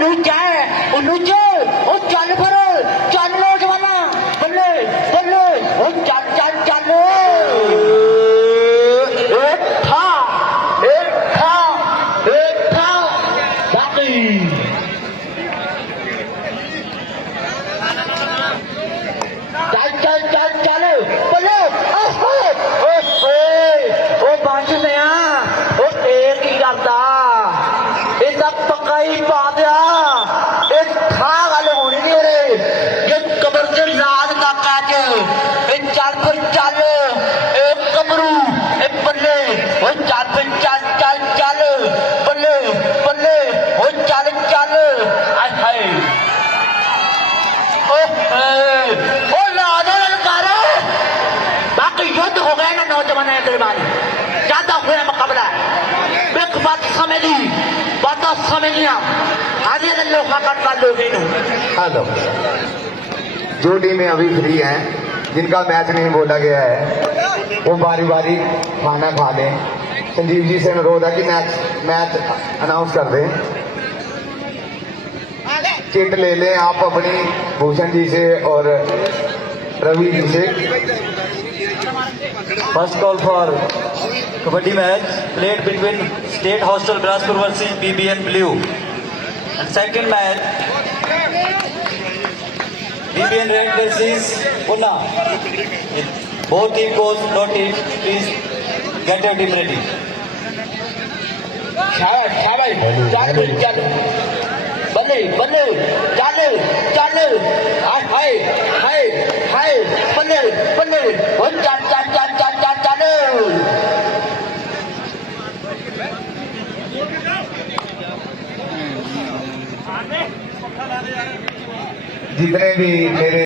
Nuja, Nuja. ਕਰਦਾ। ਇਹ ਤਾਂ ਪੱਕਾ ਹੀ ਪਾ ਦਿਆ। ਇਹ ਠਾ ਗੱਲ ਹੋਣੀ ਨਹੀਂ ਰੇ ਇਹ ਕਬਰ ਚ ਰਾਜ ਦਾ ਕਾਜ ਇਹ ਚੱਲ ਕੋਈ ਚੱਲ। ਇਹ ਕਬਰੂ, ਇਹ ਬੱਲੇ। ਓਏ ਚੱਲ ਕੋਈ ਚੱਲ ਚੱਲ ਚੱਲ। ਬੱਲੇ ਬੱਲੇ। ਓਏ ਚੱਲ ਚੱਲ। ਆਏ ਹਾਏ। ਓਏ ਓ ਲਾਦਨ ਕਰ। ਬਾਕੀ ਯੁੱਧ ਹੋ ਗਏ ਨਾ ਨੌਜਵਾਨਾਂ ਦੇ ਦਰਬਾਰ। हेलो जो टीमें अभी फ्री हैं, जिनका मैच नहीं बोला गया है, वो बारी बारी खाना खा लें। संजीव जी से अनुरोध है कि मैच मैच अनाउंस कर दें। किट ले लें आप अपनी, भूषण जी से और रवि जी से। First call for kabaddi match played between state hostel Bilaspur versus BBN blue and second match BBN red versus Pune both team goes not it please get your team ready बल्ले बल्ले हाय हाय हाय बल्ले बल्ले। ਜਿਤਨੇ ਵੀ ਮੇਰੇ